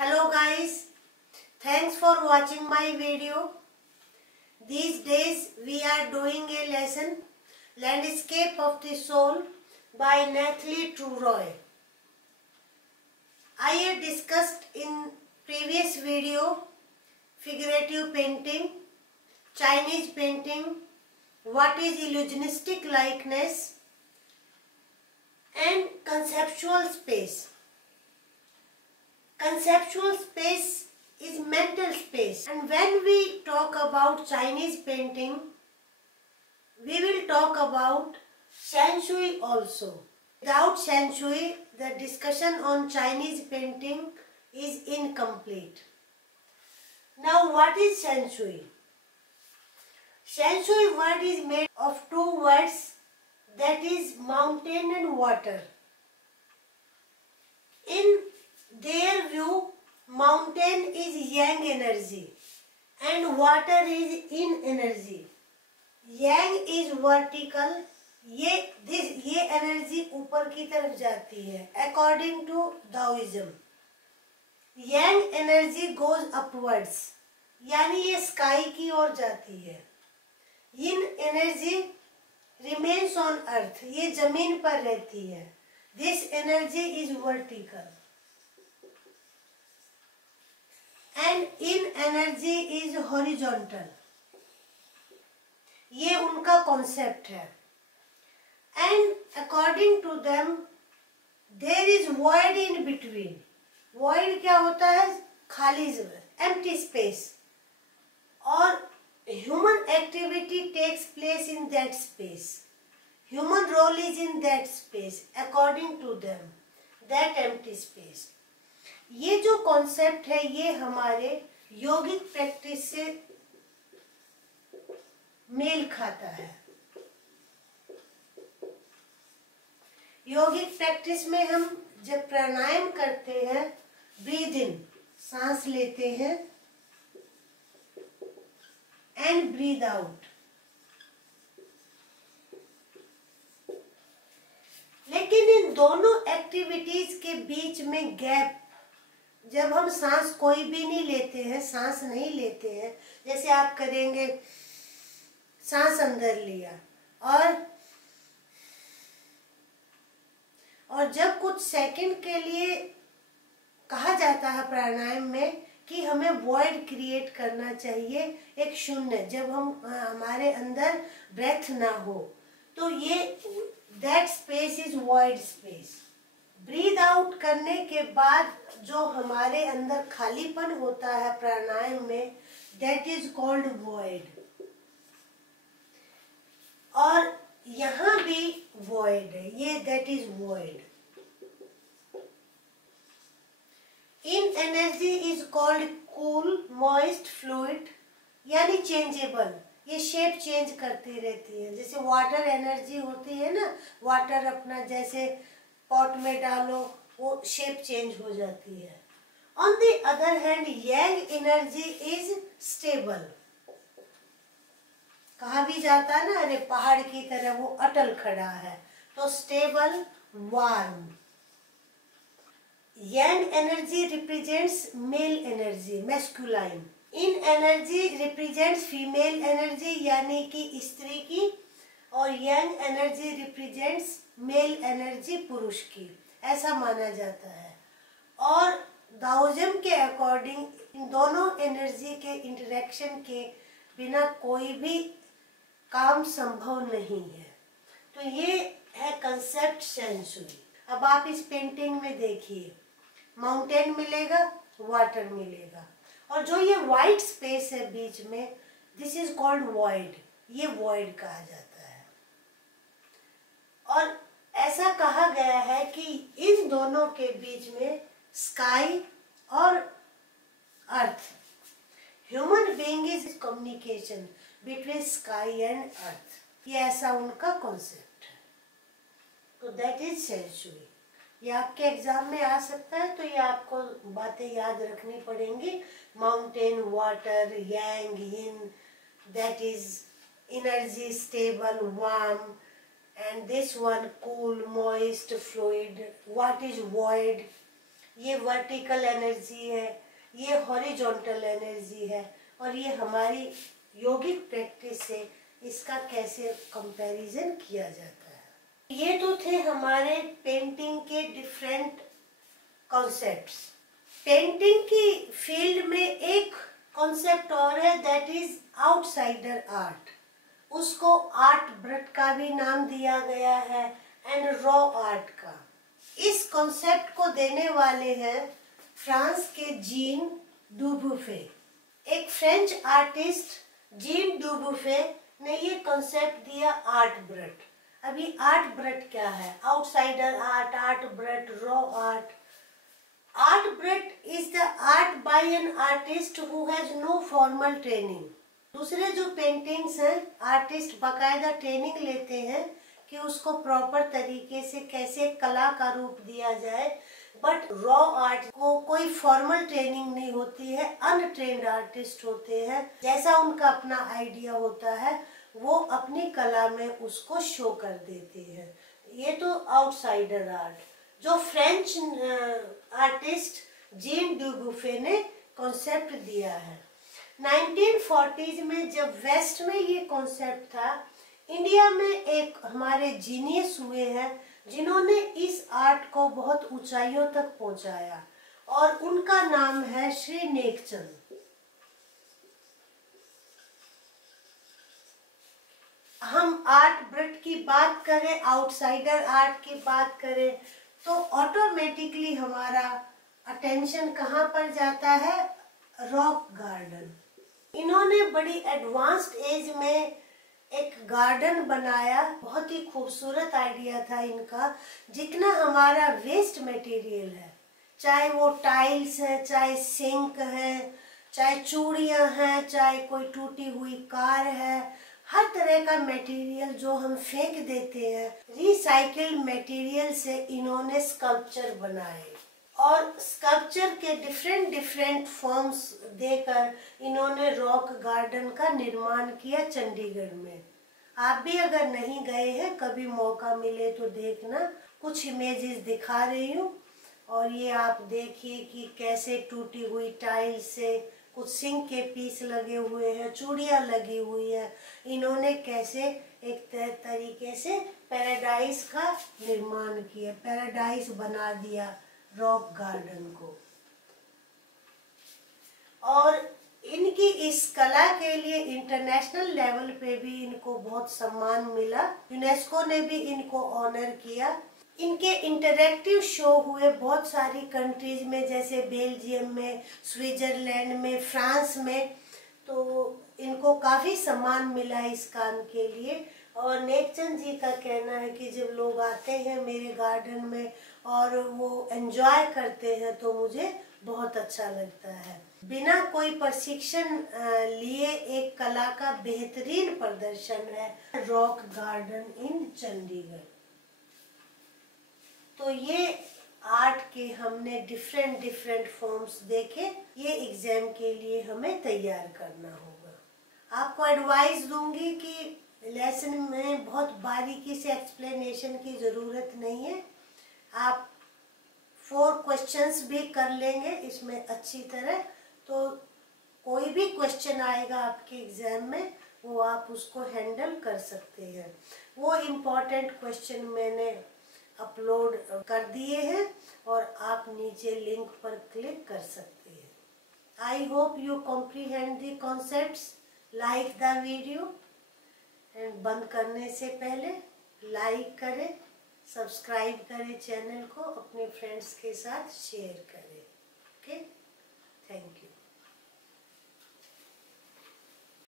Hello guys, thanks for watching my video. These days we are doing a lesson, Landscape of the Soul by Nathalie Truroy. I had discussed in previous video figurative painting, Chinese painting, what is illusionistic likeness and conceptual space. Conceptual space is mental space, and when we talk about Chinese painting, we will talk about Shen Shui also. Without Shen Shui, the discussion on Chinese painting is incomplete. Now, what is Shen Shui? Shen Shui word is made of two words, that is mountain and water. In their view, mountain is yang energy and water is yin energy. Yang is vertical, ये energy ऊपर की तरफ जाती है according to Taoism. Yang energy goes upwards, यानी ये sky की ओर जाती है. yin energy remains on earth, ये जमीन पर रहती है. This energy is vertical. And yin energy is horizontal. ये उनका कॉन्सेप्ट है. And according to them, there is void in between. Void क्या होता है? खाली जगह, empty space. और human activity takes place in that space. Human role is in that space, according to them, that empty space. ये जो concept है ये हमारे योगिक प्रैक्टिस से मेल खाता है. योगिक प्रैक्टिस में हम जब प्राणायाम करते हैं, ब्रीद इन, सांस लेते हैं, एंड ब्रीद आउट. लेकिन इन दोनों एक्टिविटीज के बीच में गैप, जब हम सांस कोई भी नहीं लेते हैं, सांस नहीं लेते हैं, जैसे आप करेंगे सांस अंदर लिया और जब कुछ सेकंड के लिए कहा जाता है प्राणायाम में कि हमें वॉइड क्रिएट करना चाहिए, एक शून्य, जब हम हमारे अंदर ब्रेथ ना हो, तो ये that space is void space. Breathe out करने के बाद जो हमारे अंदर खालीपन होता है प्राणायाम में, दैट इज कॉल्ड वॉइड. और यहां भी वॉइड है, ये that is void. In energy is called cool, moist, fluid, यानी चेंजेबल. ये शेप चेंज करती रहती है. जैसे वाटर एनर्जी होती है ना, वाटर अपना जैसे पॉट में डालो, वो शेप चेंज हो जाती है. On the other hand, yang energy is stable. कहा भी जाता है ना, अरे पहाड़ की तरह वो अटल खड़ा है, तो stable, warm. yang energy represents mail energy, masculine. इन एनर्जी रिप्रेजेंट्स फीमेल एनर्जी, यानी कि स्त्री की, और yang energy represents mail energy, पुरुष की, ऐसा माना जाता है. और दाओइज्म के अकॉर्डिंग इन दोनों एनर्जी के इंटरेक्शन के बिना कोई भी काम संभव नहीं है. तो ये है कंसेप्ट शेन शुई. अब आप इस पेंटिंग में देखिए, माउंटेन मिलेगा, वाटर मिलेगा, और जो ये वाइट स्पेस है बीच में, दिस इज कॉल्ड वॉइड. ये वॉइड कहा जाता है. और ऐसा कहा गया है कि इन दोनों के बीच में स्काई और earth, human being is communication between sky and earth. ये ऐसा उनका कॉन्सेप्ट है. तो दैट इज शेन शुई. ये आपके एग्जाम में आ सकता है, तो ये आपको बातें याद रखनी पड़ेंगी. Mountain, water, yang, yin, that is energy, stable, warm, and this one cool, moist, fluid. What is void? ये वर्टिकल एनर्जी है, ये हॉरिजॉन्टल एनर्जी है, और ये हमारी योगिक प्रैक्टिस से इसका कैसे कंपैरिजन किया जाता है। ये तो थे हमारे पेंटिंग के डिफरेंट कॉन्सेप्ट्स। पेंटिंग की फील्ड में एक कॉन्सेप्ट और है, दैट इज आउटसाइडर आर्ट। उसको आर्ट ब्रट का भी नाम दिया गया है एंड रॉ आर्ट का। इस कॉन्सेप्ट को देने वाले हैं फ्रांस के जीन डुबुफे। एक फ्रेंच आर्टिस्ट जीन डुबुफे ने ये कॉन्सेप्ट दिया आर्ट ब्रट। अभी आर्ट ब्रट क्या है? Outsider art, art brought, raw art. Art Brut is the art by an artist who has no formal training. दूसरे जो पेंटिंग्स हैं, आर्टिस्ट बाकायदा ट्रेनिंग लेते हैं कि उसको प्रॉपर तरीके से कैसे कला का रूप दिया जाए, बट रॉ आर्ट को कोई फॉर्मल ट्रेनिंग नहीं होती है, अनट्रेन्ड आर्टिस्ट होते हैं। जैसा उनका अपना आइडिया होता है वो अपनी कला में उसको शो कर देते हैं। ये तो आउटसाइडर आर्ट। जो फ्रेंच आर्टिस्ट जीन डुबुफे ने कॉन्सेप्ट दिया है। 1940s में जब वेस्ट में ये कॉन्सेप्ट था, इंडिया में एक हमारे जीनियस हुए हैं जिन्होंने इस आर्ट को बहुत ऊंचाइयों तक पहुंचाया, और उनका नाम है श्री नेकचंद। हम आर्ट ब्रट की बात करें, आउटसाइडर आर्ट की बात करें, तो ऑटोमेटिकली हमारा अटेंशन कहाँ पर जाता है? Rock garden. इन्होंने बड़ी एडवांस्ड एज में एक गार्डन बनाया, बहुत ही खूबसूरत आइडिया था इनका। जितना हमारा वेस्ट मटेरियल है, चाहे वो टाइल्स है, चाहे सिंक है, चाहे चूड़ियां हैं, चाहे कोई टूटी हुई कार है, हर तरह का मटेरियल जो हम फेंक देते हैं, रिसाइकिल्ड मटेरियल से इन्होंने स्कल्पचर बनाए, और स्कल्पचर के डिफरेंट फॉर्म्स देकर इन्होंने रॉक गार्डन का निर्माण किया चंडीगढ़ में। आप भी अगर नहीं गए हैं, कभी मौका मिले तो देखना। कुछ इमेजेस दिखा रही हूँ, और ये आप देखिए कि कैसे टूटी हुई टाइल से कुछ सिंक के पीस लगे हुए हैं, चूड़ियाँ लगी हुई है। इन्होंने कैसे एक तरीके से पैराडाइज का निर्माण किया, पैराडाइज बना दिया रॉक गार्डन को। और इनकी इस कला के लिए इंटरनेशनल लेवल पे भी इनको बहुत सम्मान मिला। यूनेस्को ने भी इनको ऑनर किया। इनके इंटरैक्टिव शो हुए बहुत सारी कंट्रीज में, जैसे बेल्जियम में, स्विट्जरलैंड में, फ्रांस में। तो इनको काफी सम्मान मिला इस काम के लिए। और नेकचंद जी का कहना है कि जब लोग आते हैं मेरे गार्डन में और वो एंजॉय करते हैं तो मुझे बहुत अच्छा लगता है। बिना कोई प्रशिक्षण लिए एक कला का बेहतरीन प्रदर्शन है रॉक गार्डन इन चंडीगढ़। तो ये आर्ट के हमने डिफरेंट फॉर्म्स देखे। ये एग्जाम के लिए हमें तैयार करना होगा। आपको एडवाइस दूंगी कि लेसन में बहुत बारीकी से एक्सप्लेनेशन की ज़रूरत नहीं है। आप 4 क्वेश्चंस भी कर लेंगे इसमें अच्छी तरह, तो कोई भी क्वेश्चन आएगा आपके एग्जाम में वो आप उसको हैंडल कर सकते हैं। वो इम्पोर्टेंट क्वेश्चन मैंने अपलोड कर दिए हैं और आप नीचे लिंक पर क्लिक कर सकते हैं। I hope you comprehend the concepts, like the video, and बंद करने से पहले लाइक करें, सब्सक्राइब करें चैनल को, अपने फ्रेंड्स के साथ शेयर करें। Okay, thank you.